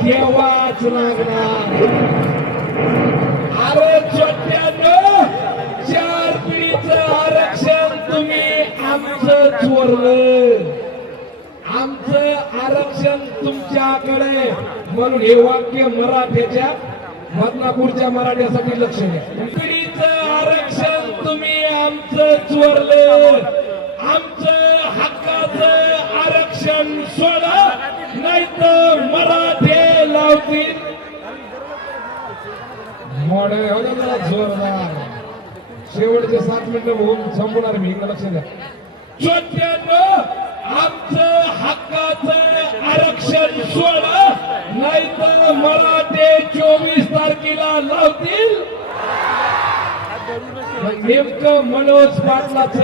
ठेवाच लागणार. अरे छोट्यानो, 4 पिढीचं आरक्षण तुम्ही आमचं चोरलं. आमचं आरक्षण तुमच्याकडे. म्हणून हे वाक्य मराठ्याच्या बदनापूरच्या मराठ्यासाठी लक्ष द्या. पिढीचं आरक्षण तुम्ही आमचं चोरलं. आमचं हक्काचं आरक्षण सोडा, नाही तर मराठे लावतील मॉडेल. हो जरा जोरदार. शेवटचे 7 मिनिटं होऊन संपणार मी. इकडे लक्ष द्या. छोट्यानो, आमचं हक्काचं आरक्षण सोडा, नाही तर मराठे 24 तारखेला लावतील. नेमकं मनोज पाटलाचं